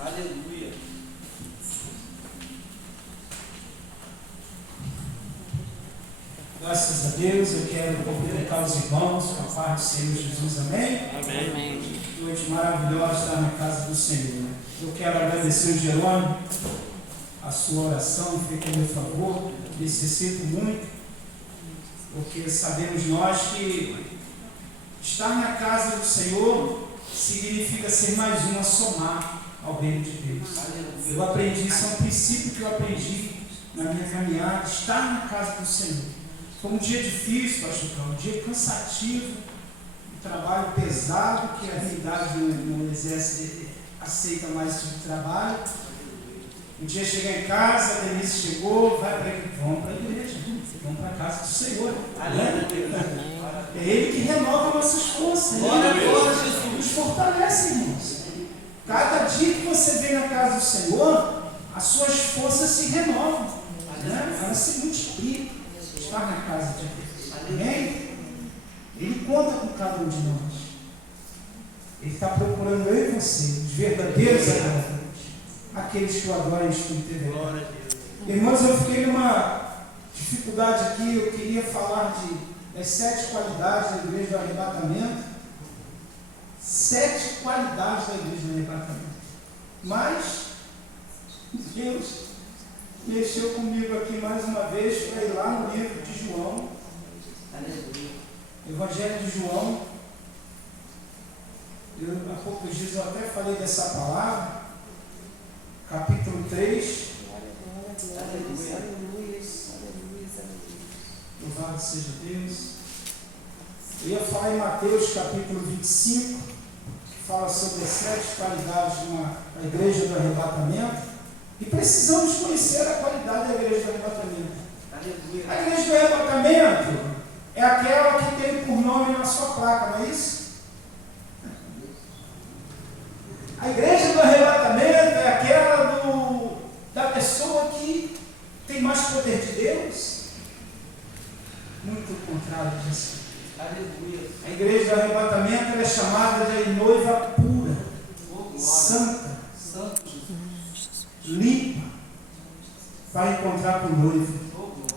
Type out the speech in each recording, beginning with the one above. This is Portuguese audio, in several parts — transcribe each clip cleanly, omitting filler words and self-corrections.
Aleluia. Graças a Deus, eu quero cumprimentar os irmãos com a paz do Senhor Jesus, amém? Amém. Noite maravilhosa estar na casa do Senhor. Eu quero agradecer o Jerônimo, a sua oração feita a meu favor, necessito muito, porque sabemos nós que estar na casa do Senhor significa ser mais um a somar ao reino de Deus. Eu aprendi, isso é um princípio que eu aprendi na minha caminhada, estar na casa do Senhor. Foi um dia difícil, pastor Cão, um dia cansativo, um trabalho pesado, que a realidade no exército aceita mais esse tipo de trabalho. Um dia cheguei em casa, a Denise chegou, vamos para a igreja, vamos para a casa do Senhor. É Ele que renova nossas forças, Ele nos fortalece, irmãos. Cada dia que você vem na casa do Senhor, as suas forças se renovam, elas se multiplicam. Estar na casa de Deus. Amém? Ele conta com cada um de nós. Ele está procurando eu e você, os verdadeiros adoradores, aqueles que o adoram em espírito e verdade. Irmãos, eu fiquei numa dificuldade aqui. Eu queria falar das 7 qualidades da igreja do arrebatamento. 7 qualidades da igreja do arrebatamento. Mas Deus mexeu comigo aqui mais uma vez para ir lá no livro de João, Evangelho de João. Há poucos dias eu até falei dessa palavra, capítulo 3. Louvado seja Deus. Eu ia falar em Mateus capítulo 25, que fala sobre as 7 qualidades da igreja do arrebatamento. E precisamos conhecer a qualidade da igreja do arrebatamento. A igreja do arrebatamento é aquela que tem por nome na sua placa, não é isso? A igreja do arrebatamento é aquela da pessoa que tem mais poder de Deus. Muito o contrário disso. A igreja do arrebatamento é chamada de noiva pura, santa, limpa, para encontrar com o noivo.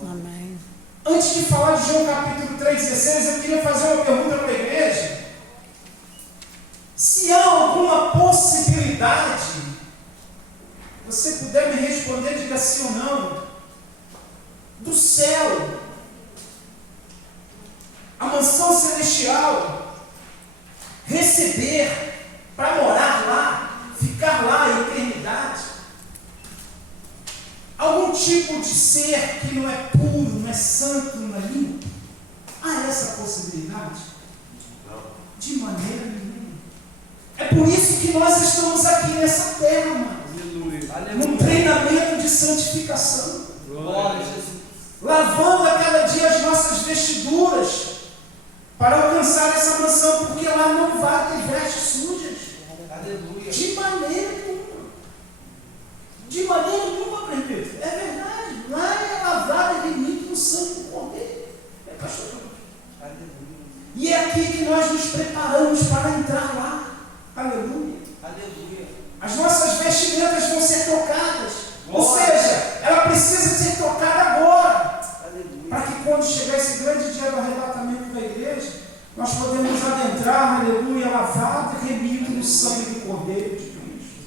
Amém. Antes de falar de João capítulo 3,16, eu queria fazer uma pergunta para a igreja. Se há alguma possibilidade, você puder me responder, diga sim ou não, do céu, a mansão celestial, receber, para morar lá, ficar lá em eternidade, algum tipo de ser que não é puro, não é santo, não é limpo? Há essa possibilidade? Não. De maneira nenhuma. É por isso que nós estamos aqui nessa terra, mano. Num treinamento de santificação. Glória a Jesus. Lavando a cada dia as nossas vestiduras para alcançar essa mansão, porque lá não vai ter vestes sujas. Aleluia. De maneira nenhuma. De maneira nenhuma, prefeito. É verdade. Lá é lavado e remito no sangue do Cordeiro. É pastor. E é aqui que nós nos preparamos para entrar lá. Aleluia. Aleluia. As nossas vestimentas vão ser trocadas. Ou seja, ela precisa ser trocada agora. Aleluia. Para que quando chegar esse grande dia do arrebatamento da igreja, nós podemos adentrar, aleluia, lavado e remido no sangue do Cordeiro de Cristo.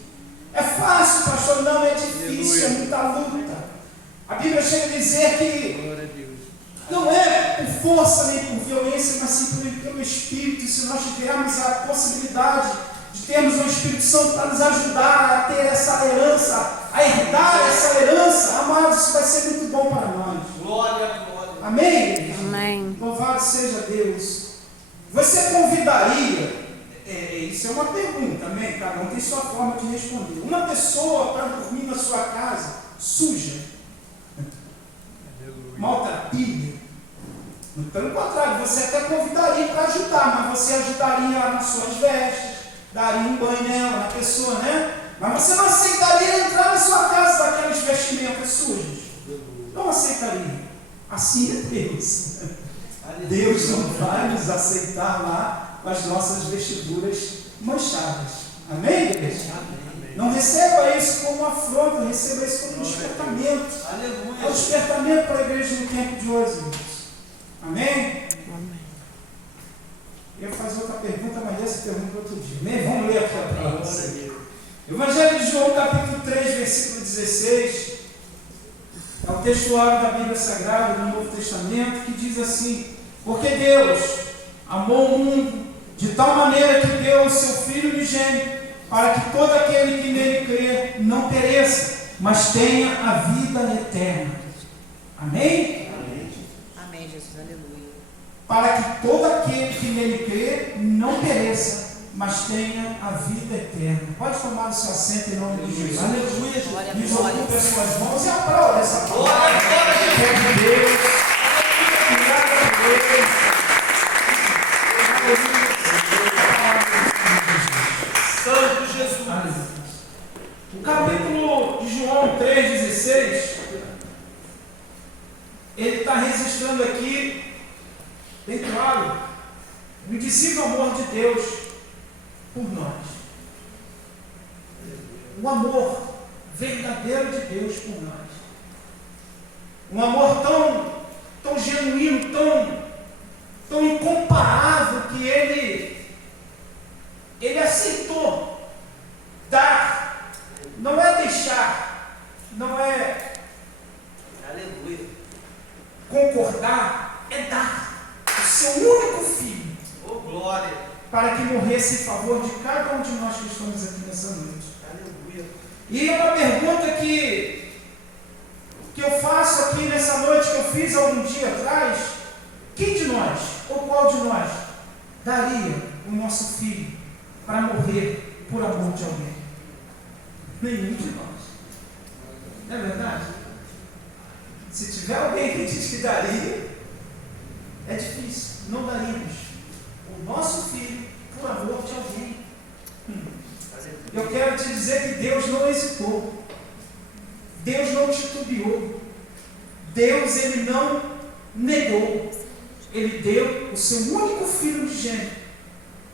É fácil, pastor? Não, é difícil, é muita luta. A Bíblia chega a dizer que não é por força nem por violência, mas sim pelo Espírito. E se nós tivermos a possibilidade de termos o Espírito Santo para nos ajudar a ter essa herança, a herdar essa herança, amados, isso vai ser muito bom para nós. Glória, glória. Amém? Amém. Louvado seja Deus. Você convidaria, isso é uma pergunta, amém? Cada um tem sua forma de responder. Uma pessoa para dormir na sua casa suja, maltrapilha? Pelo contrário, você até convidaria para ajudar, mas você ajudaria nas suas vestes, daria um banho nela, na pessoa, né? Mas você não aceitaria entrar na sua casa daquelas vestimentas sujas. Não aceitaria. Assim é Deus. Deus não vai nos aceitar lá com as nossas vestiduras manchadas. Amém, igreja? Não receba isso como uma afronta, receba isso como um despertamento. É um Aleluia. despertamento para a igreja no tempo de hoje, irmãos. Amém? Eu ia fazer outra pergunta, mas essa pergunta outro dia. Amém? Vamos ler aqui a palavra. Evangelho de João, capítulo 3, versículo 16. É o textuário da Bíblia Sagrada, do Novo Testamento, que diz assim: porque Deus amou o mundo de tal maneira que deu o seu Filho unigênito, para que todo aquele que nele crê não pereça, mas tenha a vida eterna. Amém? Amém, Jesus, aleluia. Para que todo aquele que nele crê não pereça, mas tenha a vida eterna. Pode tomar o seu assento em nome de Jesus. Aleluia. Glória, Desocupe as suas mãos e aplauda essa palavra. Glória, glória, Fé de Deus. Obrigado a Deus. Santo Jesus. Aleluia. O capítulo de João 3,16, ele está registrando aqui, bem claro, o indizível amor de Deus por nós. O amor verdadeiro de Deus por nós. Um amor tão genuíno, tão incomparável, que ele aceitou dar. Não é deixar, não é Aleluia. concordar, é dar o seu único filho Oh, glória. para que morresse em favor de cada um de nós que estamos aqui nessa noite. Aleluia. E uma pergunta que eu faço aqui nessa noite, que eu fiz algum dia atrás: quem de nós, ou qual de nós, daria o nosso filho para morrer por amor de alguém? Nenhum de nós. Não é verdade? Se tiver alguém que diz que daria, é difícil. Não daríamos o nosso filho por amor de alguém. Eu quero te dizer que Deus não hesitou. Deus não titubeou. Deus, ele não negou. Ele deu o seu único filho unigênito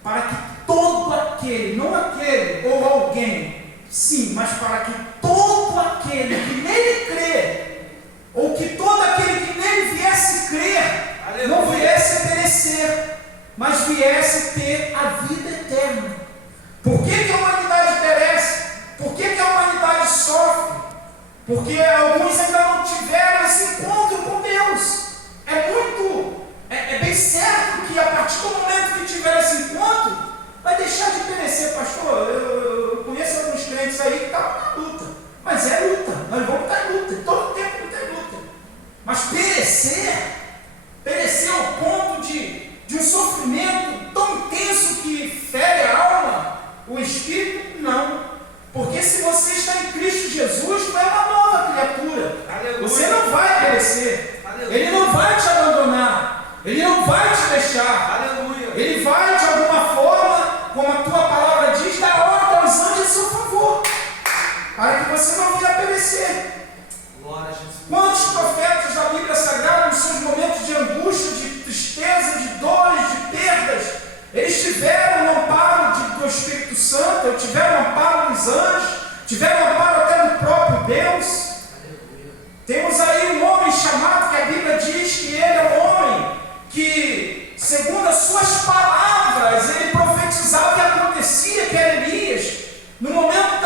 para que todo aquele, não aquele ou alguém, sim, mas para que todo aquele que nele crê, ou que todo aquele que nele viesse crer, Aleluia. não viesse a perecer, mas viesse a ter a vida eterna. Por que a humanidade perece? Por que a humanidade sofre? Porque alguns ainda não tiveram esse encontro com Deus. É bem certo que a partir do momento que tiver esse encontro, vai deixar de perecer. Pastor, eu conheço alguns crentes aí que estavam na luta, mas é luta, nós vamos estar em luta, todo tempo está em luta. Mas perecer ao ponto de um sofrimento tão intenso que fere a alma, o espírito, não. Porque se você está em Cristo Jesus, tu é uma nova criatura. Aleluia. Você não vai perecer. Aleluia. Ele não vai te abandonar. Ele não vai te deixar. Aleluia. Ele vai, de alguma forma, como a tua palavra diz, dar ordem aos anjos a seu favor, para que você não venha a perecer. Glória a Jesus. Quantos profetas da Bíblia Sagrada, nos seus momentos de angústia, de tristeza, de dores, de perdas, eles tiveram o amparo do Espírito Santo, tiveram o amparo dos anjos, tiveram o amparo até do próprio Deus. Temos aí um homem chamado, que a Bíblia diz que ele é um homem que, segundo as suas palavras, ele profetizava o que acontecia, que era Elias, no momento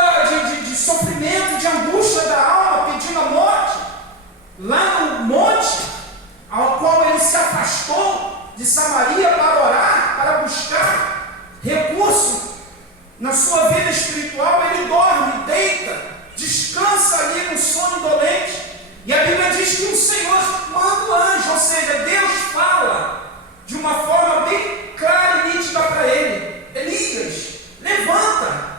de sofrimento, de angústia da alma, pedindo a morte, lá no monte, ao qual ele se afastou de Samaria para orar, para buscar recurso na sua vida espiritual. Ele dorme, deita, descansa ali no sono indolente, e a Bíblia diz que o Senhor manda o anjo, ou seja, Deus fala de uma forma bem clara e nítida para ele: Elias, levanta.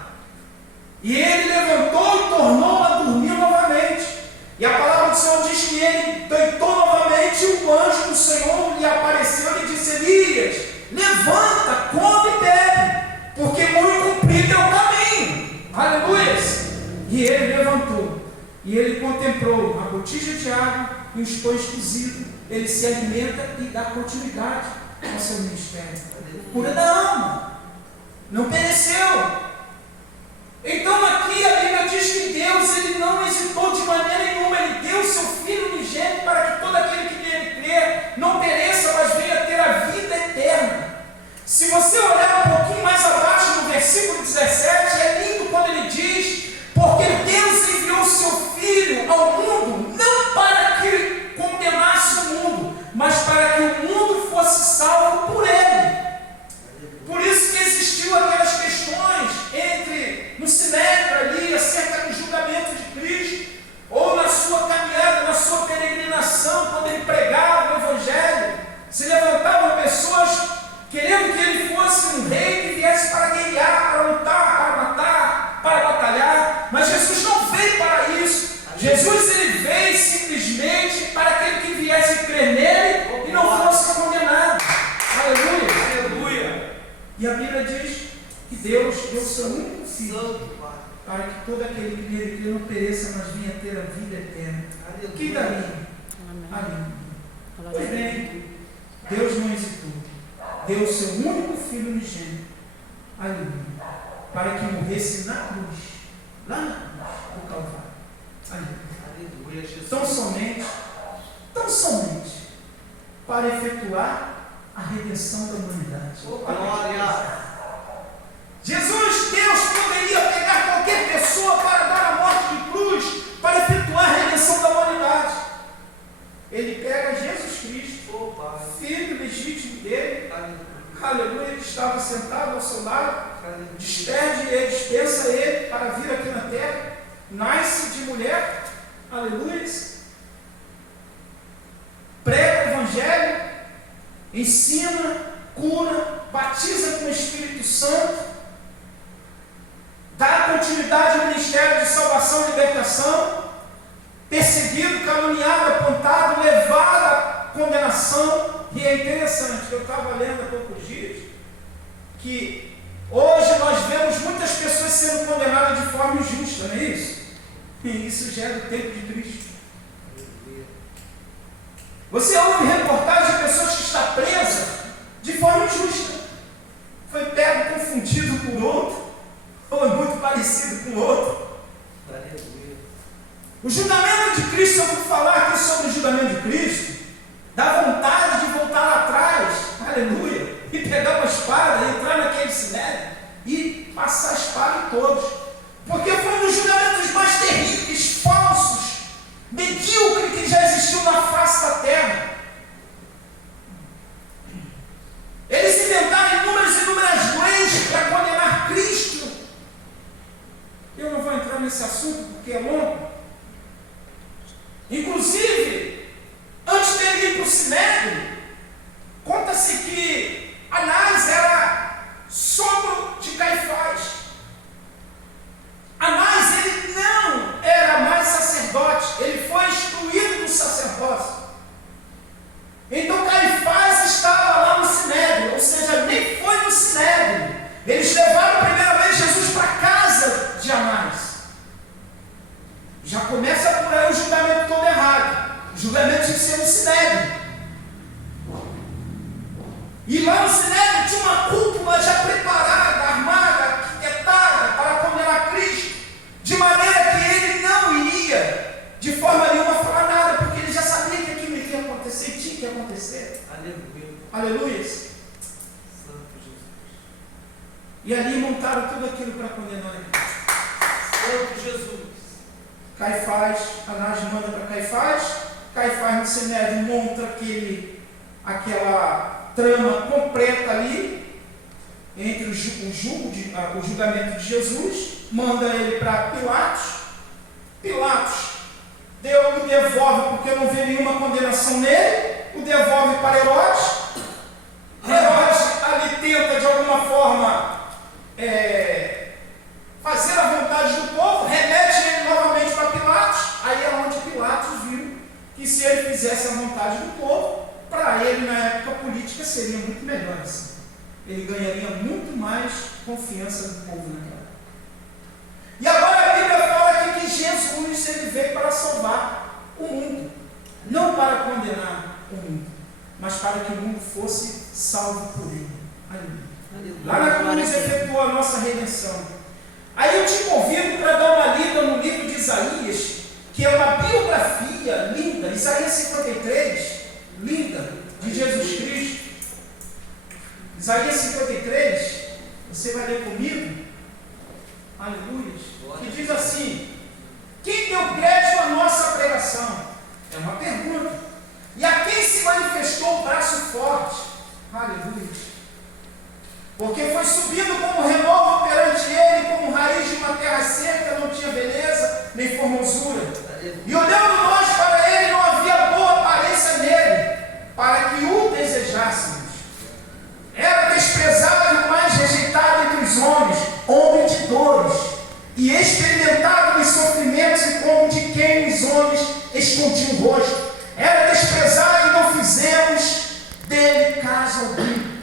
E ele levantou e tornou a dormir novamente. E a palavra do Senhor diz que ele deitou novamente, e o anjo do Senhor lhe apareceu e lhe disse: Elias, levanta, come e bebe, porque muito comprido é o caminho. Aleluia! E ele levantou, e ele contemplou uma botija de água e os pães cozidos. Ele se alimenta e dá continuidade ao seu ministério. Cura da alma, não pereceu. Então aqui a Bíblia diz que Deus ele não hesitou de maneira nenhuma, ele deu o seu Filho unigênito para que todo aquele que nele crê não pereça, mas venha ter a vida eterna. Se você olhar um pouquinho mais abaixo no versículo 17, é lindo quando ele diz: porque Deus enviou o seu Filho ao mundo, não para que condenasse o mundo, mas para que o mundo fosse salvo por ele. Por isso que existiu aquelas questões no Sinédrio ali, acerca do julgamento de Cristo, ou na sua caminhada, na sua peregrinação, quando ele pregava o Evangelho, se levantavam pessoas querendo que ele fosse um rei que viesse para guerrear, para lutar, para matar, para batalhar, mas Jesus não veio para isso. Jesus ele veio simplesmente para aquele que viesse crer nele e não fosse condenado. Aleluia! Aleluia. E a Bíblia diz que Deus deu o seu único Filho Santo Pai. para que todo aquele que nele crê não pereça, mas venha ter a vida eterna. Que Aleluia. daí? Aleluia. Pois bem, Deus não hesitou. Deu o seu único Filho unigênito. Aleluia. Para que morresse na cruz. Lá na cruz do Calvário. Aleluia. Aleluia, Jesus. Tão somente para efetuar a redenção da humanidade. Oh, glória. Jesus, Deus poderia pegar qualquer pessoa para dar a morte de cruz, para efetuar a redenção da humanidade. Ele pega Jesus Cristo, Oh, Pai. filho legítimo dele, Aleluia. aleluia, ele estava sentado ao seu lado, Aleluia. despede ele, dispensa ele para vir aqui na terra, nasce de mulher, aleluia, prega o Evangelho, ensina, cura, batiza com o Espírito Santo, dá continuidade ao ministério de salvação e libertação, perseguido, caluniado, apontado, levado à condenação. E é interessante, eu estava lendo há poucos dias, que hoje nós vemos muitas pessoas sendo condenadas de forma injusta, não é isso? E isso já é do tempo de Cristo. Você ouve reportagens de pessoas que estão presas de forma injusta. Foi pego, confundido por outro, ou é muito parecido com outro. Aleluia. O julgamento de Cristo, eu vou falar aqui sobre o julgamento de Cristo, dá vontade de voltar lá atrás, aleluia, e pegar uma espada, entrar naquele sinédrio e passar a espada em todos. Porque foi um dos julgamentos mais terríveis, falsos, medíocres que já existiu na face da terra. Eles inventaram inúmeras leis para condenar Cristo. Eu não vou entrar nesse assunto porque é longo. Inclusive, antes dele ir para o Sinédrio, conta-se que Anás era sogro de Caifás. Anás, ele não era mais sacerdote, ele foi excluído do sacerdócio. Então Caifás estava lá no Sinédrio, ou seja, nem foi no Sinédrio. Eles levaram primeiramente Jesus para a casa de Anás. Já começa por aí o julgamento todo errado. O julgamento tinha que ser no Sinédrio. E lá no Sinédrio tinha uma cúpula já preparada, armada, arquitetada para condenar Cristo, de maneira que ele não iria de forma nenhuma falar nada, porque ele já sabia que aquilo iria acontecer e tinha que acontecer. Aleluia. Aleluia. Santo Jesus. E ali montaram tudo aquilo para condenar Cristo. Santo Jesus. Caifás, Anás manda para Caifás no Sinédrio monta aquela trama completa ali, entre o julgamento de Jesus, manda ele para Pilatos o devolve porque não vê nenhuma condenação nele, o devolve para Herodes ali tenta de alguma forma fazer a vontade do povo, remete ele novamente para Pilatos, aí é onde Pilatos viu que se ele fizesse a vontade do povo, para ele na época política seria muito melhor assim. Ele ganharia muito mais confiança do povo naquela época. E agora a Bíblia fala aqui que Jesus ele veio para salvar o mundo, não para condenar o mundo, mas para que o mundo fosse salvo por ele. Aleluia. Lá na cruz efetuou a nossa redenção. Aí eu te que diz assim: quem deu crédito à nossa pregação? É uma pergunta. E a quem se manifestou o braço forte? Aleluia. Porque foi subido como renovo perante ele, como raiz de uma terra seca, não tinha beleza nem formosura. E olhando nós para ele, não havia boa aparência nele, para que o desejássemos. Era desprezado e mais rejeitado entre os homens, homem de dores, e experimentado nos sofrimentos, e como de quem os homens escondiam o rosto. Era desprezado e não fizemos dele caso algum.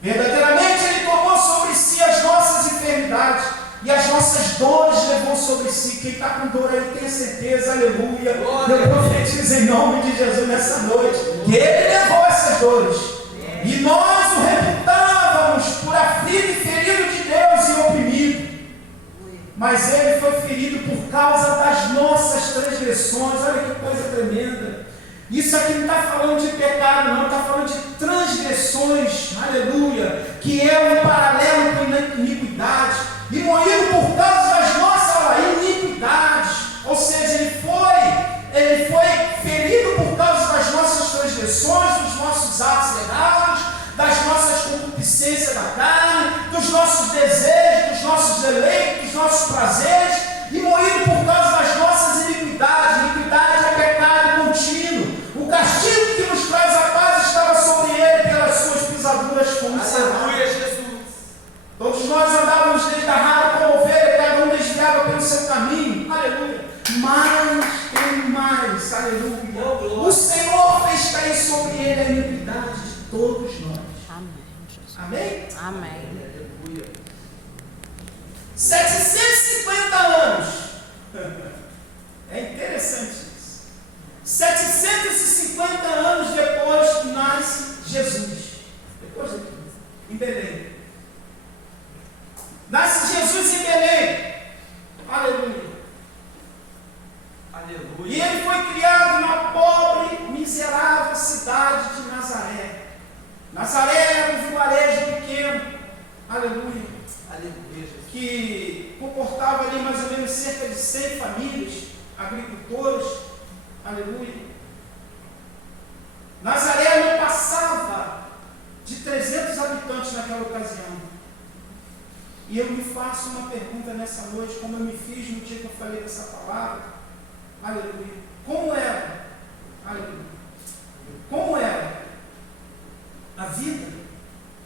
Verdadeiramente ele tomou sobre si as nossas enfermidades e as nossas dores levou sobre si. Quem está com dor aí tenha certeza, aleluia. Eu profetizo em nome de Jesus nessa noite que ele levou essas dores. E nós o reputávamos por aflito e ferido de Deus e oprimido. Mas ele foi ferido por causa das nossas transgressões. Olha que coisa tremenda. Isso aqui não está falando de pecado, não, está falando de transgressões, aleluia, que é um paralelo com a iniquidade, e moído por causa das nossas iniquidades, ou seja, ele foi ferido por causa das nossas transgressões, dos nossos atos errados, das nossas concupiscências da carne, dos nossos desejos, dos nossos deleitos, dos nossos prazeres, e moído por causa das nossas iniquidades. Iniquidade é pecado contínuo. O castigo que nos traz a paz estava sobre ele, pelas suas pisaduras fomos sarados. Aleluia, Jesus. Todos nós andávamos desgarrados como ovelha, cada um desviava pelo seu caminho, aleluia. Mas tem mais, aleluia. O Senhor fez cair sobre ele a iniquidade de todos nós. Amém, Jesus. Amém? Amém. Aleluia. 750 anos. É interessante isso. 750 anos depois nasce Jesus. Depois daqui, em Belém. Nasce Jesus em Belém. Aleluia. Aleluia. E ele foi criado na pobre, miserável cidade de Nazaré. Nazaré era um vilarejo pequeno. Aleluia. Aleluia, Jesus. Que comportava ali mais ou menos cerca de 100 famílias, agricultores. Aleluia. Nazaré não passava de 300 habitantes naquela ocasião. E eu me faço uma pergunta nessa noite, como eu me fiz no dia que eu falei dessa palavra. Aleluia. Como era? Aleluia. Como era a vida?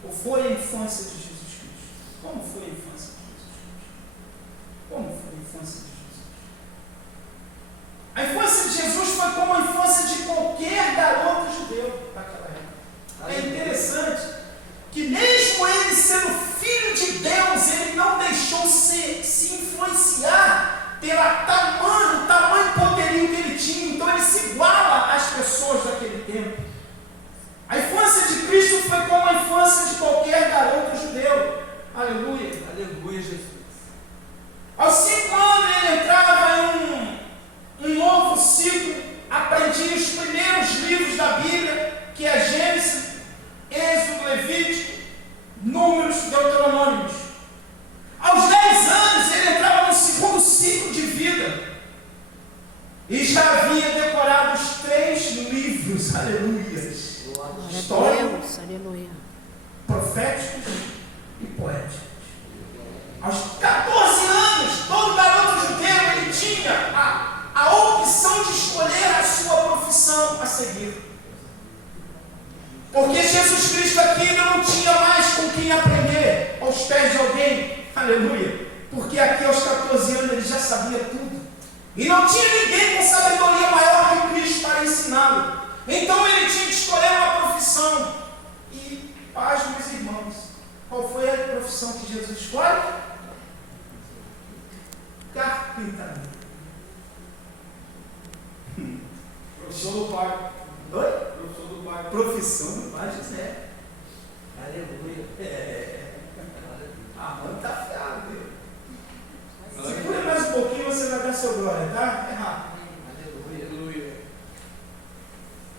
Ou foi a infância de Jesus Cristo? Como foi a infância de Jesus Cristo? Como foi a infância de Jesus? A infância de Jesus foi como a infância de qualquer garoto judeu daquela época. É interessante que mesmo ele sendo filho de Deus, ele não deixou se influenciar pelo tamanho poderio que ele tinha. Então ele se iguala às pessoas daquele tempo. A infância de Cristo foi como a infância de qualquer garoto judeu. Aleluia. Aleluia, Jesus. Aos 5 anos ele entrava em um novo ciclo, aprendia os primeiros livros da Bíblia, que é Gênesis, Êxodo, Levítico, Números, Deuteronômios. Aos 10 anos ele entrava no segundo ciclo de vida e já havia decorado os 3 livros, aleluia, históricos, Aleluia. proféticos e poéticos. Aos 14 anos, todo garoto judeu ele tinha a opção de escolher a sua profissão a seguir. Porque Jesus Cristo aqui ele não tinha mais com quem aprender aos pés de alguém. Aleluia. Porque aqui aos 14 anos ele já sabia tudo. E não tinha ninguém com sabedoria maior que Cristo para ensiná-lo. Então ele tinha que escolher uma profissão. E, paz, meus irmãos, qual foi a profissão que Jesus escolhe? Carpintaria. Profissão do pai. Oi? Profissão do pai. Profissão do pai José. Aleluia. A mão está afiada. Segura mais um pouquinho, você vai dar sua glória, tá? É rápido. Aleluia. Aleluia.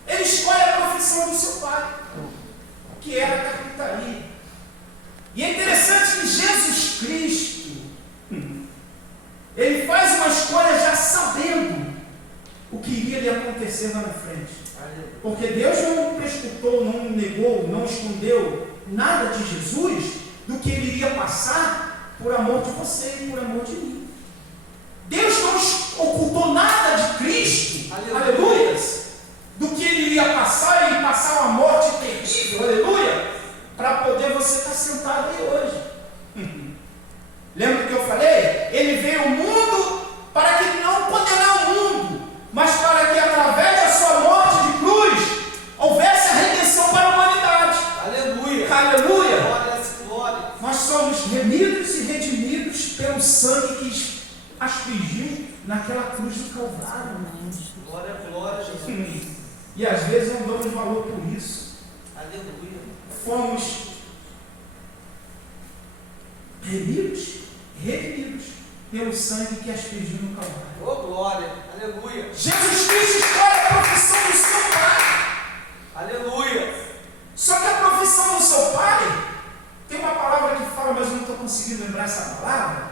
Ele escolhe a profissão do seu pai, que era a carpintaria. E é interessante que Jesus Cristo, iria acontecer lá na frente. Aleluia. Porque Deus não prescutou, não negou, não escondeu nada de Jesus do que ele iria passar por amor de você e por amor de mim. Deus não ocultou nada de Cristo, aleluia, do que ele iria passar, ele passar uma morte terrível, aleluia, para poder você estar sentado aí hoje. Lembra que eu falei? Ele veio ao mundo para que não condenar o mundo, mas para que através da sua morte de cruz houvesse a redenção para a humanidade. Aleluia. Aleluia. Glórias, glórias. Nós somos remidos e redimidos pelo sangue que aspergiu naquela cruz do Calvário. Glória, glória, Jesus. E às vezes não damos valor por isso. Aleluia. Fomos remidos, redimidos pelo sangue que aspergiu no Calvário. Oh, glória. Aleluia. Jesus Cristo escolhe a profissão do seu pai. Aleluia. Só que a profissão do seu pai, tem uma palavra que fala, mas eu não estou conseguindo lembrar essa palavra.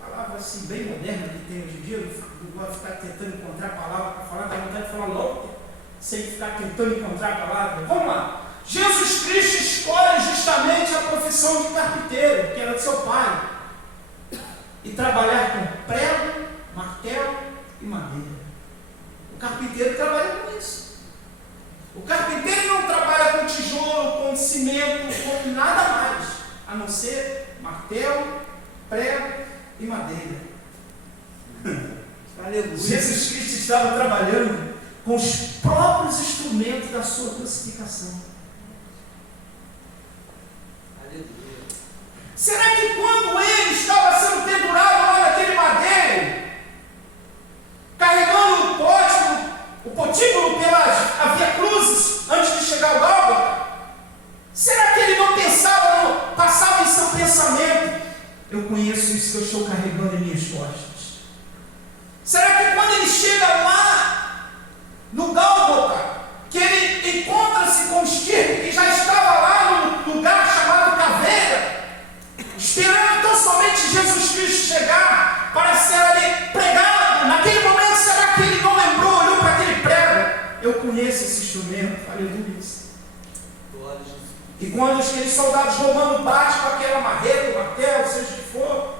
Palavra assim, bem moderna que tem hoje em dia. Eu gosto de ficar tentando encontrar a palavra para falar, dá vontade de falar logo, sem ficar tentando encontrar a palavra. Vamos lá. Jesus Cristo escolhe justamente a profissão de carpinteiro, que era do seu pai, e trabalhar com prego, martelo e madeira. O carpinteiro trabalha com isso. O carpinteiro não trabalha com tijolo, com cimento, com nada mais, a não ser martelo, prego e madeira. Aleluia. Jesus Cristo estava trabalhando com os próprios instrumentos da sua crucificação. Aleluia. Será que quando ele estava sendo pendurado lá naquele madeiro, carregando o potíbulo pela Via Cruzes, antes de chegar ao Gólgota, será que ele não pensava, não passava em seu pensamento: eu conheço isso que eu estou carregando em minhas costas? Será que quando ele chega lá no Gólgota, que ele encontra-se com o estirpe que já estava lá no lugar chamado Caveira, esperando tão somente Jesus Cristo chegar para ser ali pregado? Naquele momento, será que ele não lembrou, olhou para aquele prego? Eu conheço esse instrumento, aleluia. Glória a Jesus. E quando aqueles soldados romanos batem com aquela marreta, martelo, seja o que for,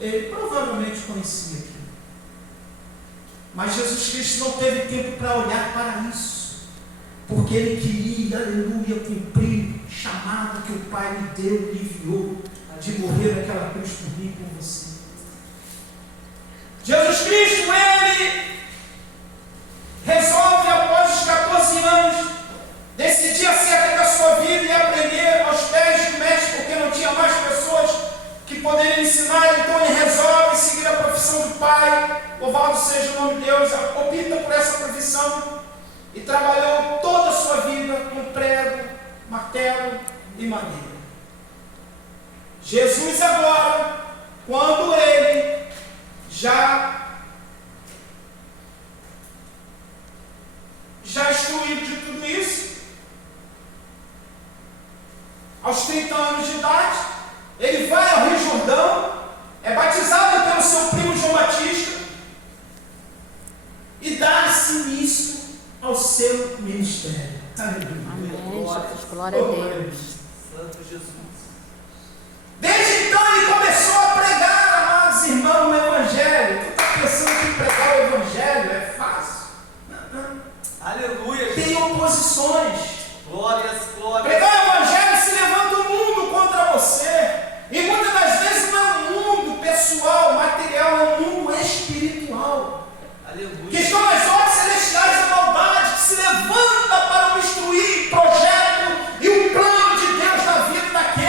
ele provavelmente conhecia aquilo. Mas Jesus Cristo não teve tempo para olhar para isso, porque ele queria, aleluia, cumprir o chamado que o Pai lhe deu, lhe enviou, de morrer naquela cruz por mim e por você. Jesus Cristo, ele resolve, após os 14 anos, decidir acerca da sua vida e aprender aos pés do mestre, porque não tinha mais pessoas que poderiam ensinar. Então ele resolve seguir a profissão do pai. Louvado seja o nome de Deus. Opta por essa profissão e trabalhou toda a sua vida com prego, martelo e madeira. Jesus agora, quando ele já instruído de tudo isso, aos 30 anos de idade, ele vai ao Rio Jordão, é batizado pelo seu primo João Batista e dá-se início ao seu ministério. Amém, Jesus. Glória a Deus. Santo Jesus. Desde então ele começou a pregar, amados irmãos, o Evangelho. Tu está pensando que pregar o Evangelho é fácil? Não. Aleluia. Tem oposições. Glórias, glórias. Pregar o Evangelho, se levanta o mundo contra você. E muitas das vezes não é um mundo pessoal, material, é um mundo espiritual. Aleluia. Que estão nas obras celestiais da maldade, que se levanta para obstruir o projeto e o plano de Deus na vida daquele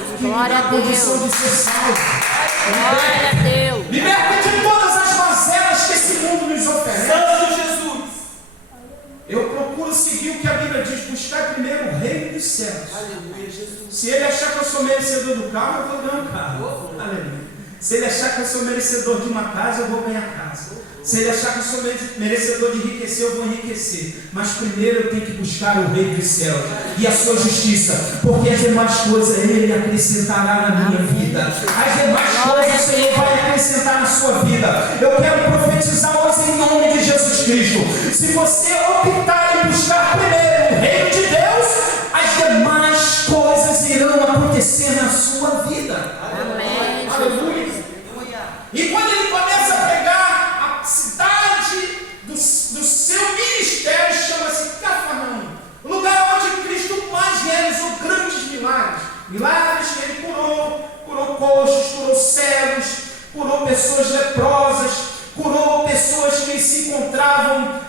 Jesus. que me Glória dá a condição Deus. de ser salvo. Glória a Deus. Liberta de todas as mazelas que esse mundo nos oferece. Santo Jesus. Eu procuro seguir o que a Bíblia diz, buscar primeiro o reino dos céus. Aleluia, Jesus. Se ele achar que eu sou merecedor do carro, eu vou ganhar um carro. Aleluia. Se ele achar que eu sou merecedor de uma casa, eu vou ganhar casa. Se ele achar que eu sou merecedor de enriquecer, eu vou enriquecer. Mas primeiro eu tenho que buscar o Rei dos céus e a sua justiça, porque as demais coisas ele acrescentará na minha vida. As demais coisas o Senhor vai acrescentar na sua vida. Eu quero profetizar hoje em nome de Jesus Cristo. Se você optar em buscar primeiro o Reino de Deus, as demais coisas irão acontecer na sua vida. Amém. Aleluia. E quando ele começa a pregar, a cidade do seu ministério chama-se Cafarnaum, o lugar onde Cristo mais realizou grandes milagres. Milagres que ele curou coxos, curou cegos, curou pessoas leprosas, curou pessoas que se encontravam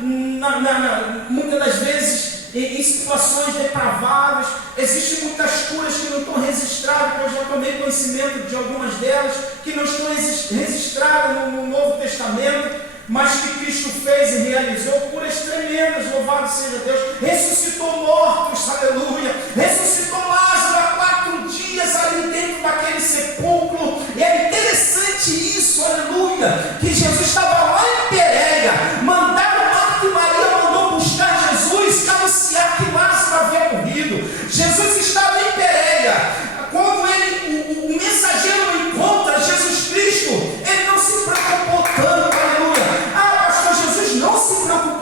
muitas das vezes em situações depravadas. Existem muitas curas que não estão registradas, que eu já tomei conhecimento de algumas delas, que não estão registradas no Novo Testamento, mas que Cristo fez e realizou, curas tremendas, louvado seja Deus. Ressuscitou mortos, aleluia, ressuscitou Lázaro há 4 dias ali dentro daquele sepulcro. E é interessante isso, aleluia, que Jesus estava lá em Pérea, mandaram Marta e Maria, mandou buscar Jesus, anunciar que Lázaro havia morrido. Jesus estava em Pérea. Quando o mensageiro encontra Jesus Cristo, ele não se preocupou tanto, aleluia. Ah, pastor, Jesus não se preocupou.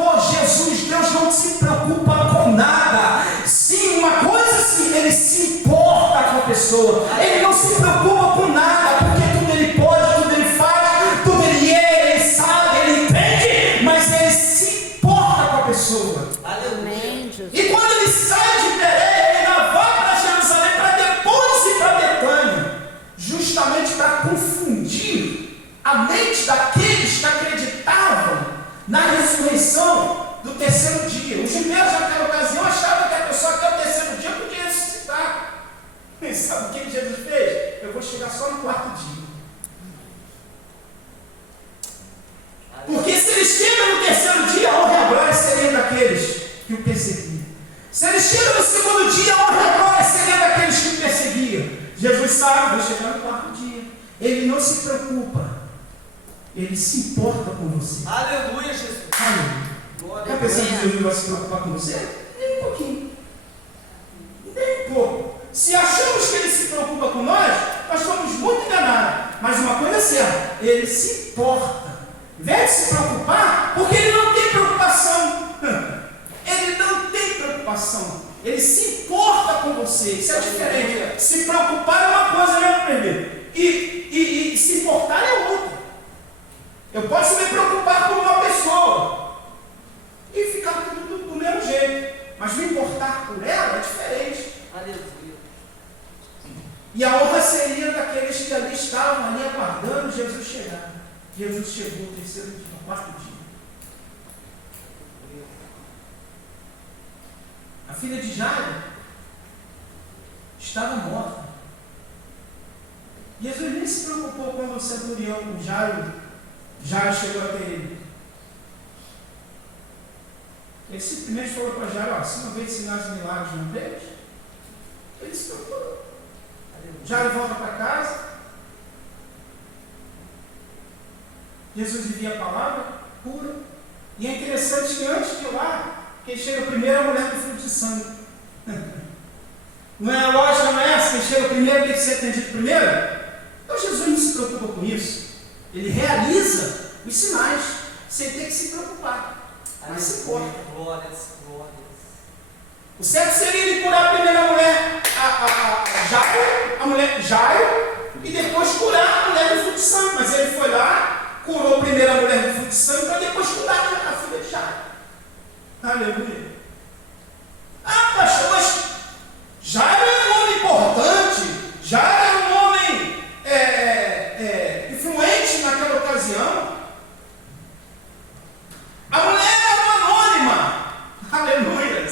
Deus não se preocupa com nada. Sim, uma coisa sim, ele se importa com a pessoa. Ele não se preocupa com nada, porque tudo ele pode, tudo ele faz, tudo ele é, ele sabe, ele entende, mas ele se importa com a pessoa. Amém, Jesus. E quando ele sai de Pérea, ele ainda vai para Jerusalém para depois ir para Betânia, justamente para confundir a mente daqueles que acreditavam na ressurreição do terceiro dia. Os judeus naquela ocasião achavam que a pessoa até o terceiro dia podia ressuscitar. E sabe o que Jesus fez? Eu vou chegar só no 4º dia. Porque se ele chega no terceiro dia, a honra e a glória seria daqueles que o perseguiam. Se ele chega no 2º dia, a honra e a glória seria daqueles que o perseguiam. Jesus sabe, vai chegar no 4º dia. Ele não se preocupa. Ele se importa com você. Aleluia, Jesus. Aleluia. Está pensando que Jesus vai se preocupar com você? Nem um pouquinho. Nem um pouco. Se achamos que ele se preocupa com nós somos muito enganados. Mas uma coisa é certa, ele se importa. Em vez de se preocupar, porque ele não tem preocupação. Ele não tem preocupação. Ele se importa com você. Isso é diferente. Se preocupar é uma coisa, né, meu bebê? E se importar é outra. Eu posso me preocupar com uma pessoa e ficar tudo do mesmo jeito, mas me importar por ela é diferente. Aleluia. E a honra seria daqueles que ali estavam, ali aguardando Jesus chegar. Jesus chegou no terceiro dia, no 4º dia. A filha de Jairo estava morta. Jesus nem se preocupou quando o centurião, o Jairo chegou até ele. Ele simplesmente falou para Jairo: se não veio sinais e milagres não veio. Ele se preocupou. Jairo volta para casa. Jesus envia a palavra, cura. E é interessante que antes de ir lá, quem chega primeiro é a mulher do fluxo de sangue. Não é a lógica, não é essa? Quem chega primeiro tem que ser atendido primeiro? Então Jesus não se preocupa com isso. Ele realiza os sinais sem ter que se preocupar. Mas se importa. Glórias, glórias. O certo seria ele curar a primeira mulher, a mulher Jairo, e depois curar a mulher do fluxo de sangue. Mas ele foi lá, curou primeiro a mulher do fluxo de sangue, para depois curar a filha de Jairo. Aleluia. Ah, pastor, mas Jairo era um homem importante, Jairo era um homem influente naquela ocasião. A mulher era uma anônima. Aleluia.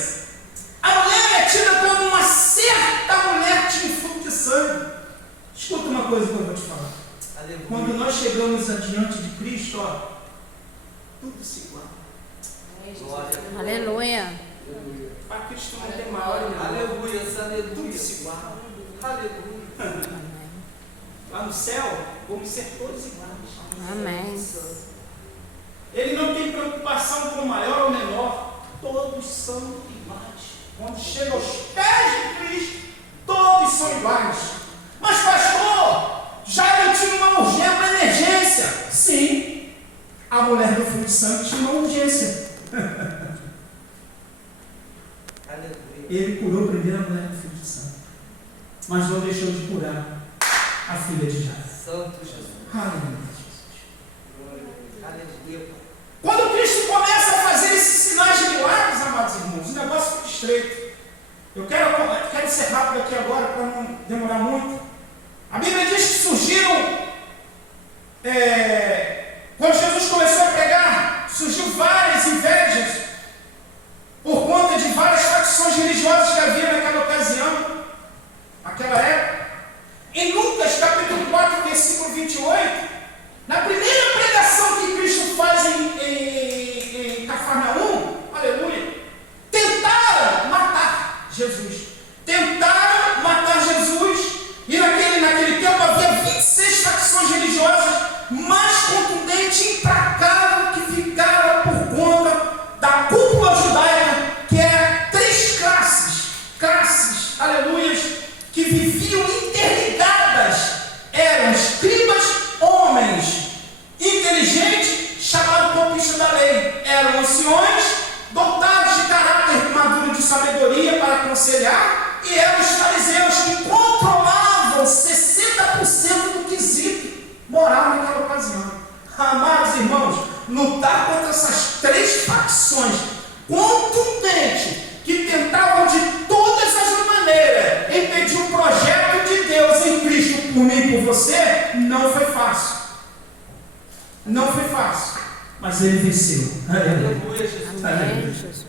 A mulher é tida como uma certa mulher que tinha fluxo de sangue. coisa que eu vou te falar. Aleluia. Quando nós chegamos adiante de Cristo, ó, tudo se iguala. Glória. Aleluia. Para Cristo não tem maior e menor. Aleluia. Tudo Aleluia. se iguala. Aleluia. Lá no céu, vamos ser todos iguais. Amém. Ele não tem preocupação com o maior ou menor. Todos são iguais. Quando chega aos pés de Cristo, todos são iguais. Mas pastor, já eu tinha uma urgência, uma emergência. Sim, a mulher do Filho Santo tinha uma urgência. Aleluia. Ele curou primeiro a mulher do Filho Santo, mas não deixou de curar a filha de Jairo. Santo Jesus. Aleluia. Aleluia. Quando Cristo começa a fazer esses sinais de milagres, amados irmãos, o negócio fica estreito. Eu quero ser rápido aqui agora para não demorar muito. A Bíblia diz que surgiram, quando Jesus começou a pregar, surgiu várias invejas por conta de várias facções religiosas que havia naquela ocasião, naquela época. Em Lucas capítulo 4, versículo 28, na primeira pregação que Cristo faz em Cafarnaum, aleluia, tentaram matar Jesus. Tentaram matar Jesus, e naquele tempo havia 26 facções religiosas mais contundentes e implacáveis que ficaram por conta da cúpula judaica, que era 3 classes, aleluias, que viviam interligadas. Eram escribas, homens inteligentes, chamados copistas da lei. Eram anciões, dotados de caráter maduro de sabedoria para aconselhar, e eram os fariseus que controlavam 60% do quesito moral naquela ocasião. Amados irmãos, lutar contra essas 3 facções contundentes que tentavam de todas as maneiras impedir o projeto de Deus em Cristo por mim e por você, não foi fácil. Não foi fácil, mas ele venceu. Aleluia, Jesus. Amém, Jesus.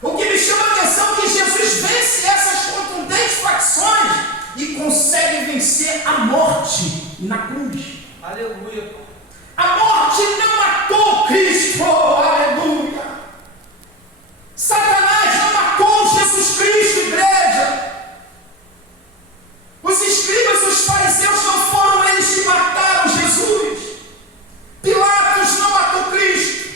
O que me chama a atenção é que Jesus vence essas contundentes facções e consegue vencer a morte na cruz. Aleluia. A morte não matou Cristo, aleluia. Satanás não matou Jesus Cristo, igreja. Os escribas, os fariseus não foram eles que mataram Jesus. Pilatos não matou Cristo.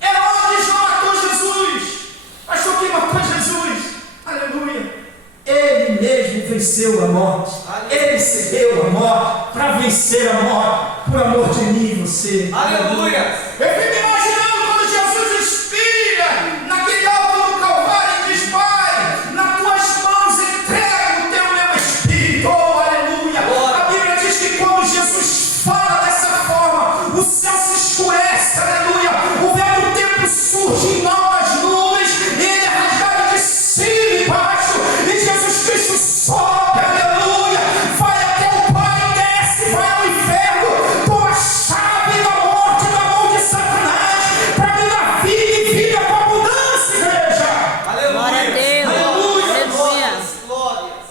Herodes não matou Jesus. Pastor, quem matou Jesus? Aleluia. Ele mesmo venceu a morte. Ele cedeu a morte para vencer a morte, por amor de mim e você. Aleluia. Eu fico imaginando quando Jesus expira naquele alto do Calvário e diz: Pai, nas tuas mãos entrego o teu meu espírito. Oh, aleluia. A Bíblia diz que quando Jesus fala dessa forma, o céu se escurece, aleluia. O véu do tempo surge em novas nuvens, e ele é rasgado de cima e baixo, e Jesus Cristo sobe, aleluia. Vai até o Pai, desce, vai ao inferno, com a chave da morte na mão de Satanás, para me dar vida e vida com abundância, igreja. Aleluia. Glória a Deus. Aleluia. Aleluia. Glórias. Glórias.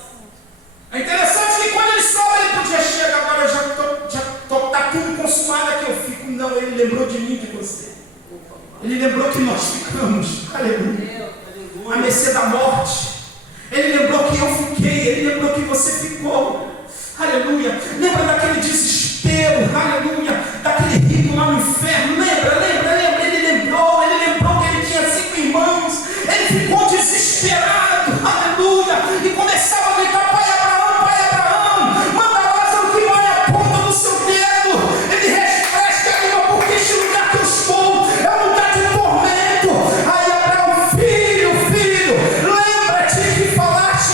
É interessante que quando ele sobe, ele podia chegar, agora já tá tudo consumado aqui, eu fico, não, ele lembrou de mim, de você. Ele lembrou que nós ficamos, aleluia, à mercê da morte. Ele lembrou que eu fiquei, ele lembrou que você ficou, aleluia. Lembra daquele desespero, aleluia, daquele rico lá no inferno, lembra, ele lembrou que ele tinha 5 irmãos, ele ficou desesperado, aleluia, e começava a gritar: Pai Abraão, manda Lázaro que molhe a ponta do seu dedo. Ele refresca a língua, porque este lugar que eu estou é um lugar de tormento. Aí Abraão: filho, lembra-te que falaste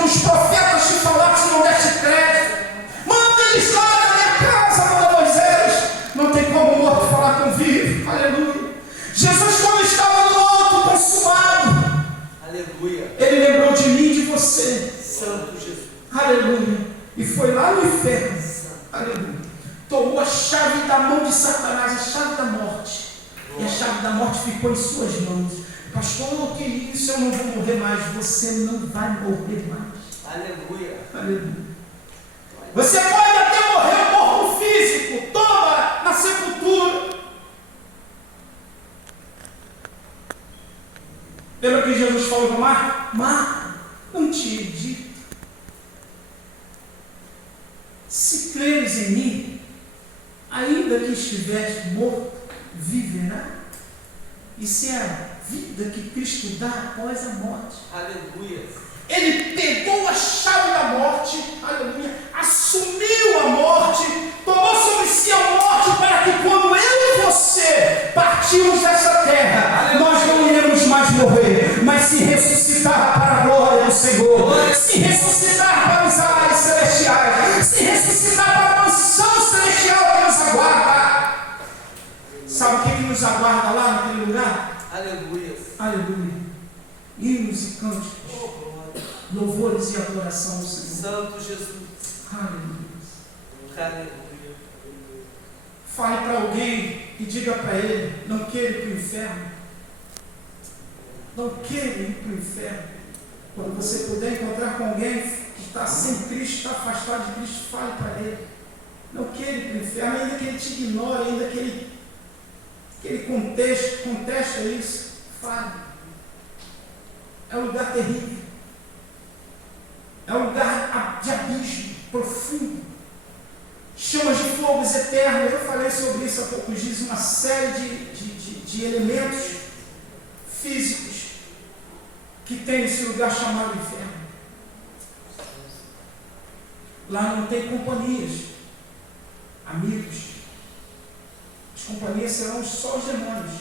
dos profetas, que falaste, não deste crédito. Manda eles lá na minha casa, manda Moisés. Não tem como morto falar com vivo, aleluia. Jesus, quando estava no alto consumado, Aleluia. ele lembrou de mim e de você, Santo Jesus. aleluia, e foi lá no inferno, aleluia, tomou a chave da mão de Satanás, a chave da morte, e a chave da morte ficou em suas mãos. Pastor, que isso, eu não vou morrer mais. Você não vai morrer mais, Aleluia. aleluia. Você pode até morrer Lembra que Jesus falou para Marta? Marta, não te dito. Se creres em mim, ainda que estiveres morto, viverá. Isso é a vida que Cristo dá após a morte. Aleluia. Ele pegou a chave da morte, aleluia, assumiu a morte, tomou sobre si a morte, para que quando eu e você partirmos dessa terra, nós não iremos mais morrer, mas se ressuscitar para a glória do Senhor, se ressuscitar para os ares celestiais, se ressuscitar para a mansão celestial que nos aguarda. Sabe o que nos aguarda lá naquele lugar? Aleluia. Aleluia. Hinos e cânticos, louvores e adoração ao Senhor. Santo Jesus. Aleluia. Aleluia. Fale para alguém e diga para ele: não queira ir para o inferno. Não queira ir para o inferno. Quando você puder encontrar com alguém que está sem Cristo, está afastado de Cristo, fale para ele: não queira ir para o inferno, ainda que ele te ignore, ainda que ele contesta isso, fale. É um lugar terrível. É um lugar de abismo profundo. Chamas de fogos eternos. Eu falei sobre isso há poucos dias. Uma série de elementos físicos que tem nesse lugar chamado inferno. Lá não tem companhias, amigos. As companhias serão só os demônios.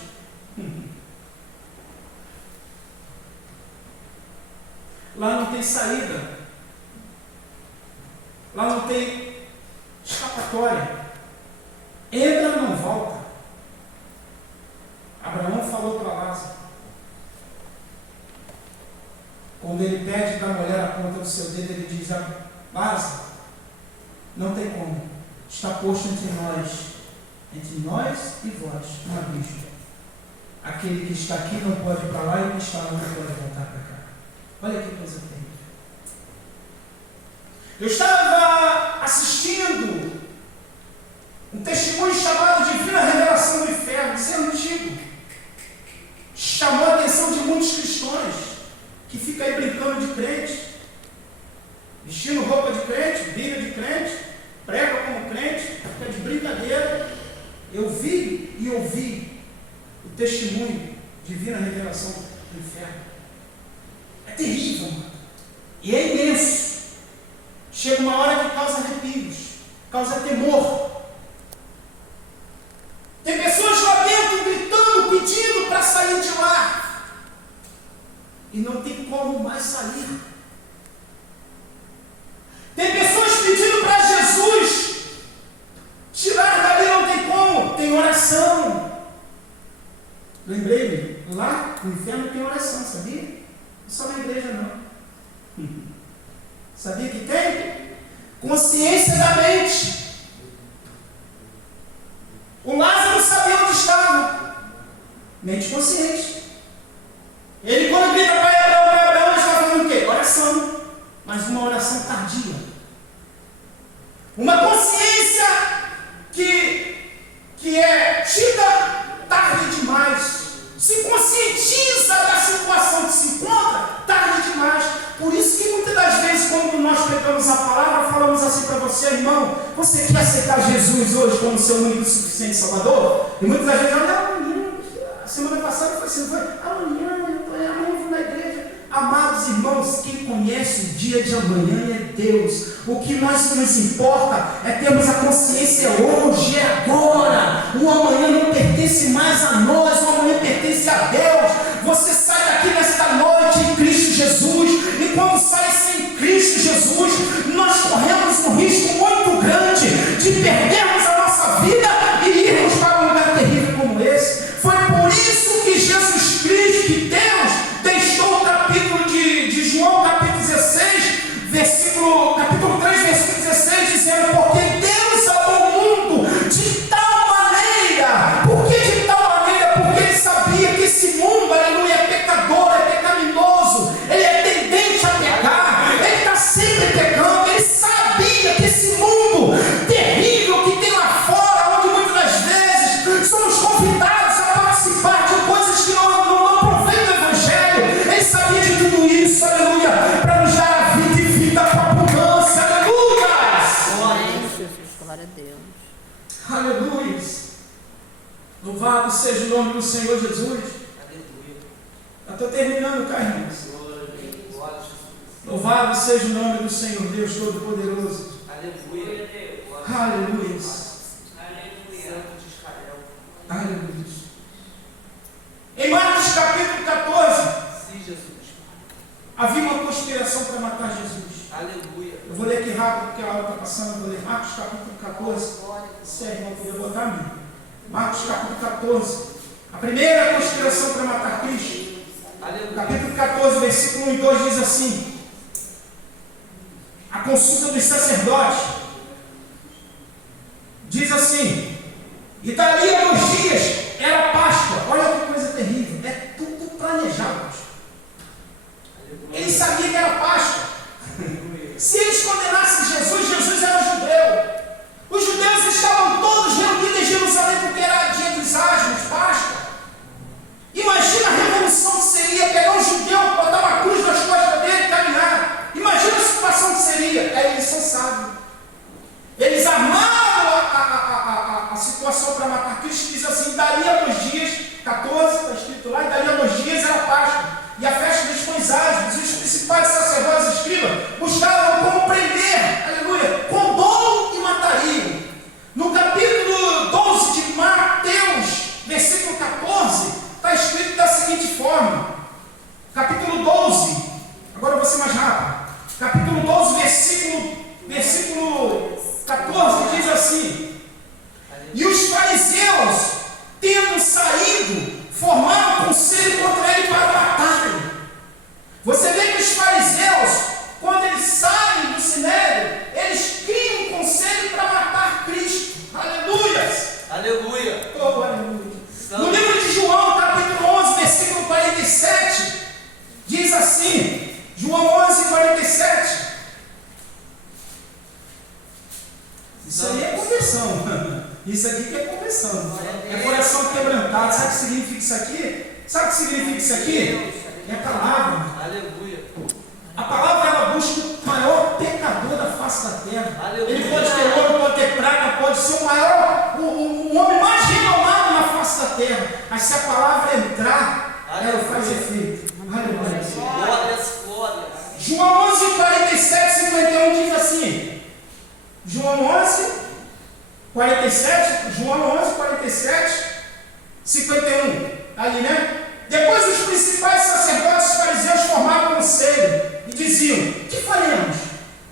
Lá não tem saída. Lá não tem escapatória. Entra, não volta. Abraão falou para Lázaro, quando ele pede para a mulher a ponta do seu dedo, ele diz: Lázaro, não tem como. Está posto entre nós e vós, um abismo. Aquele que está aqui não pode ir para lá, e o que está lá não pode voltar para cá. Olha que coisa terrível. Eu estava assistindo um testemunho chamado Divina Revelação do Inferno. Isso é antigo. Chamou a atenção de muitos cristãos que ficam aí brincando de crente, vestindo roupa de crente, Bíblia de crente, prega como crente, fica de brincadeira. Eu vi e ouvi o testemunho Divina Revelação do Inferno. É terrível, mano. E é imenso. Chega uma hora que causa arrepios, causa temor. Tem pessoas lá dentro gritando, pedindo para sair de lá. E não tem como mais sair. Tem pessoas pedindo para Jesus tirar dali, não tem como. Tem oração. Lembrei-me, lá no inferno tem oração, sabia? Não só na igreja não. Sabia que tem? Consciência da mente. O Lázaro sabia onde estava. Mente consciente. Ele, quando grita para Abraão, ele está fazendo o quê? Oração. Mas uma oração tardia. Uma consciência que é tida tarde demais. Se conscientiza da situação que se encontra tarde demais. Por isso que muitas das vezes, quando nós pregamos a palavra, falamos assim para você: irmão, você quer aceitar Jesus hoje como seu único e suficiente Salvador? E muitas das vezes, amanhã, a semana passada foi assim, amanhã eu vou na igreja. Amados irmãos, quem conhece o dia de amanhã é Deus. O que nos importa é termos a consciência hoje, é agora. O amanhã não pertence mais a nós, o amanhã pertence a Deus. Você sai daqui nesta noite em Cristo Jesus, e quando sai sem Cristo Jesus, nós corremos um risco muito grande de perdermos a nossa vida e irmos para um lugar terrível como esse. Foi por isso que Jesus Cristo, que Deus, deixou o capítulo de João, capítulo 16, capítulo 3, versículo 16, dizendo: porque Deus amou o mundo de tal maneira. Por que de tal maneira? Porque Ele sabia que esse mundo, aleluia, é pecador, é pecaminoso, ele é tendente a pecar, ele está sempre pecando, ele Glória a Deus. Aleluia. Louvado seja o nome do Senhor Jesus. Aleluia. Eu estou terminando, cá, irmãos. Glória a Deus. Glória a Jesus. Louvado seja o nome do Senhor, Deus Todo-Poderoso. Aleluia. Aleluia. Santo de Israel. Aleluia. Em Marcos capítulo 14, Sim, Jesus. havia uma conspiração para matar Jesus. Aleluia. Eu vou ler aqui rápido, porque a aula está passando. Eu vou ler Marcos capítulo 14. Se a irmã puder botar a mim. Marcos capítulo 14. A primeira conspiração para matar Cristo. Aleluia. Capítulo 14, versículo 1 e 2 diz assim: a consulta dos sacerdotes. Diz assim: e dali a 2 dias era Páscoa. Olha que coisa terrível. É tudo planejado. Ele sabia que era Páscoa. Se eles condenassem Jesus, Jesus era judeu. Os judeus estavam todos reunidos em Jerusalém porque era dia dos asmos, Páscoa. Imagina a revolução que seria pegar um judeu, botar uma cruz nas costas dele e caminhar. Imagina a situação que seria. Aí eles são sábios. Eles armaram a situação para matar Cristo. Diz assim: dali a 2 dias, 14, está escrito lá, e dali a 2 dias era Páscoa. E a festa dos pães ázimos. E os principais sacerdotes e escribas buscavam como prender, aleluia, com dolo e matariam. No capítulo 12 de Mateus, versículo 14, está escrito da seguinte forma. Capítulo 12, agora eu vou ser mais rápido. Capítulo 12, versículo 14, diz assim: e os fariseus, tendo saído, formaram conselho contra ele para matarem. Você vê que os fariseus, quando eles saem do sinédrio, eles criam um conselho para matar Cristo. Aleluias! Aleluia. Oh, aleluia! No livro de João, capítulo 11, versículo 47, diz assim, João 11, 47. Isso aí é conversão. Isso aqui que é conversão. É coração quebrantado. Sabe o que significa isso aqui? Sabe o que significa isso aqui? É a palavra. Aleluia. A palavra, ela busca o maior pecador da face da terra. Aleluia. Ele pode ter ouro, pode ter prata, pode ser o maior, o homem mais renomado na face da terra. Mas se a palavra entrar, ela faz efeito. Aleluia. Glórias, glórias. João 11, 47, 51 diz assim. João 11, 47, João 11, 47, 51. Ali, né? Depois os principais sacerdotes e fariseus formavam um conselho e diziam: que faremos?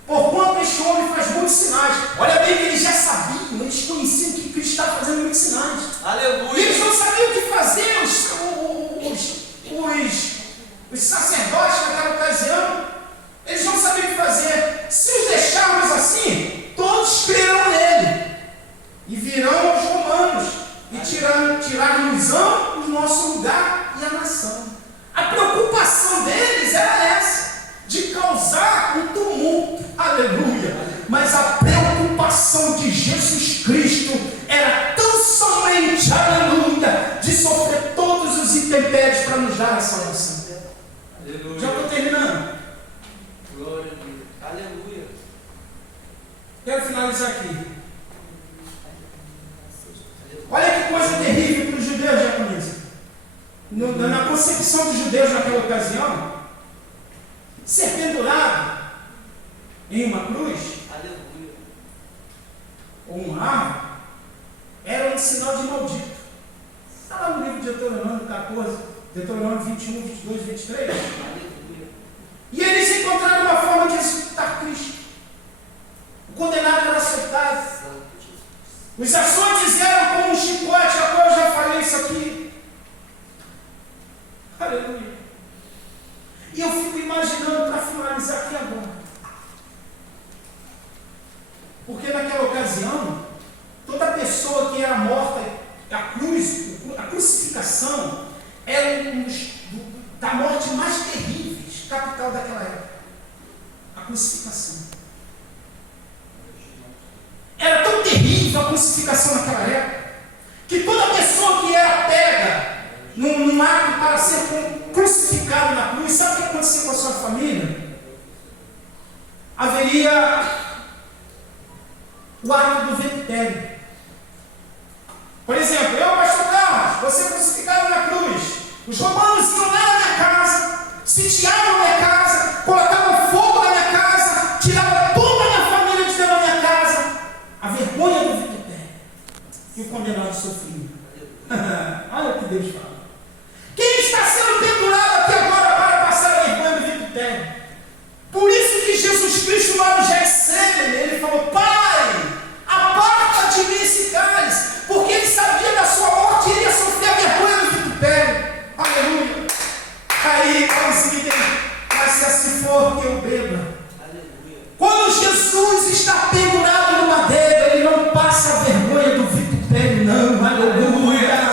Porquanto este homem faz muitos sinais. Olha bem que eles já sabiam, eles conheciam que Cristo estava fazendo muitos sinais. Aleluia. E eles não sabiam o que fazer, os sacerdotes naquela ocasião, eles não sabiam o que fazer. Se os deixarmos assim, todos crerão nele e virão os romanos e tirarão o nosso lugar e a nação. A preocupação deles era essa, de causar um tumulto. Aleluia. Mas a preocupação de Jesus Cristo era tão somente, aleluia, de sofrer todos os intempéries para nos dar a salvação. Aleluia. Já estou terminando. Glória a Deus. Aleluia. Quero finalizar aqui. Olha que coisa terrível para os judeus japoneses. Na concepção dos judeus naquela ocasião, ser pendurado em uma cruz, Aleluia. ou uma árvore, era um sinal de maldito. Está lá no livro de Deuteronômio 14, Deuteronômio 21, 22, 23. Aleluia. E eles encontraram uma forma de ressuscitar Cristo. O condenado era açoitado. Santo Jesus. Os açoites eram como um chicote, agora eu já falei isso aqui. Aleluia. E eu fico imaginando, para finalizar aqui agora, porque naquela ocasião, toda pessoa que era morta, a crucificação era um da morte mais terríveis, capital daquela época. A crucificação. Era tão terrível a crucificação naquela época, que toda pessoa que era pega num ato para ser crucificado na cruz, sabe o que acontecia com a sua família? Haveria o ato do vitupério. Por exemplo, eu, pastor Carlos, você crucificado na cruz. Os romanos iam lá na minha casa, sitiavam a minha casa, colocavam fogo na minha casa, tiravam toda a minha família de dentro da minha casa. A vergonha do vitupério. E o condenado sofria. Olha o que Deus fala. Quem está sendo pendurado aqui agora para passar a vergonha do vitupério? Por isso que Jesus Cristo lá no Getsemane, ele falou: Pai, aparta de mim esse cálice, porque ele sabia da sua morte e iria sofrer a vergonha do vitupério. Aleluia. Aí, mas se for que eu beba. Quando Jesus está pendurado no madeiro, ele não passa a vergonha do vitupério, não. Aleluia.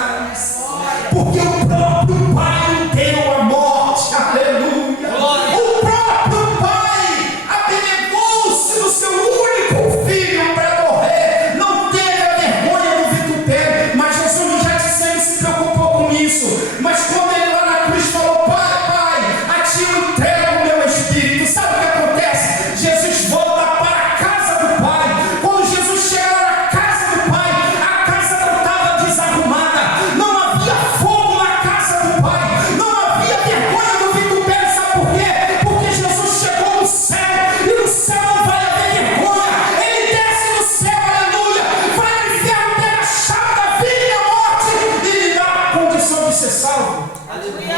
Porque o próprio Pai deu a morte. Aleluia. O próprio Pai abnegou-se do seu único filho para morrer. Não teve a vergonha do vitupério. Mas Jesus no Getsemane se preocupou com isso. Mas quando ele lá na cruz falou: Pai, a ti eu entrego o meu espírito. Sabe o que acontece? Jesus volta para a casa do Pai. Quando Jesus chega na casa do Pai, a casa não estava desarrumada. Não havia fogo na casa do Pai. Não havia vergonha do vitupério. Sabe por quê? Porque Jesus chegou no céu. E no céu não vai haver vergonha. Ele desce no céu, aleluia. Vai ao inferno, pega a chave da vida e a morte. E lhe dá a condição de ser salvo. Aleluia.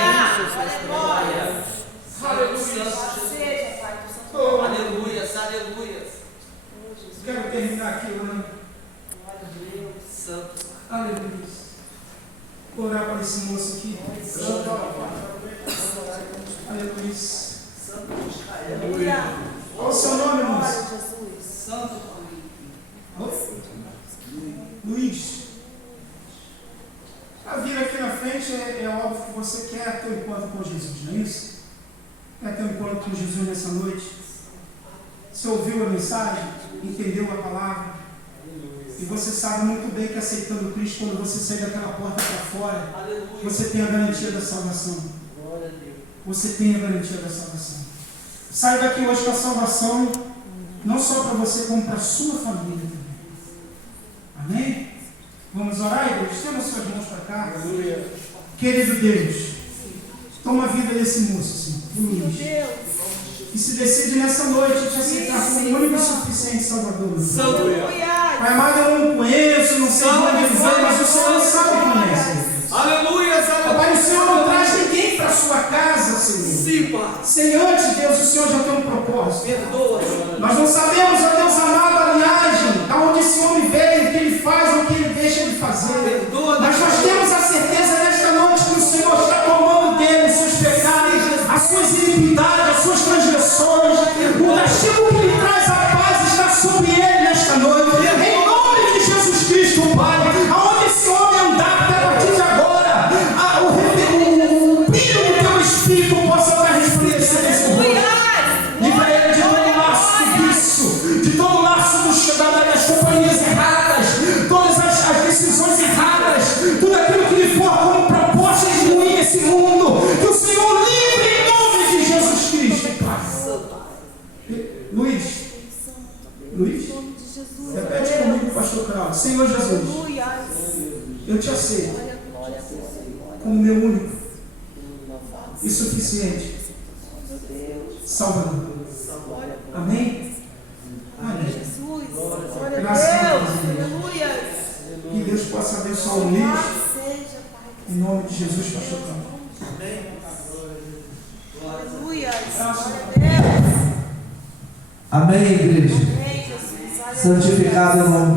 Aleluia. Quero terminar aqui orando. Santo. Aleluia. Vou orar para esse moço aqui. Aleluia. Qual o seu nome, moço? Santo. Luiz. A vir aqui na frente é óbvio que você quer ter um encontro com Jesus, não é isso? Quer ter um encontro com Jesus nessa noite? Você ouviu a mensagem? Entendeu a palavra? E você sabe muito bem que aceitando Cristo, quando você sair daquela porta para fora, você tem a garantia da salvação. Você tem a garantia da salvação. Sai daqui hoje com a salvação, não só para você, como para a sua família também. Amém? Vamos orar, Deus? Estenda suas mãos para cá. Querido Deus, toma a vida desse moço, Senhor. Luiz. Que se decide nessa noite te aceitar como o único e suficiente Salvador. Pai amado, eu não conheço, não sei de onde ele veio, mas o Senhor sabe e conhece. Aleluia. Pai, o Senhor não traz ninguém para a sua casa, Senhor. Sim, Pai. Sem antes, Deus, o Senhor já tem um propósito. Perdoa. Nós não sabemos, ó Deus amado, a linhagem, aonde esse homem veio, o que ele faz, o que ele deixa de fazer. Perdoa. Mas nós temos a certeza nesta noite que o Senhor está tomando dele os seus pecados, as suas iniquidades, as suas transgressões. O castigo que lhe traz a paz está sobre ele nesta noite. Em nome de Jesus Cristo, Pai, aonde esse homem andar até a partir de agora, o brilho do teu Espírito possa estar resplandecendo nesse rosto. Livra ele de todo laço do vício, de todo laço das companhias erradas, todas as decisões erradas, tudo aquilo que lhe for como propostas de ruim nesse mundo. Que o Senhor livre em nome de Jesus Cristo, Pai. Luiz, repete comigo, pastor Carlos. Senhor Jesus, eu te aceito como meu único e suficiente Salvador. Amém? Amém. Graças a Deus. Que Deus possa abençoar o Luiz. Em nome de Jesus, pastor Carlos. Amém, igreja. Santificado é o nome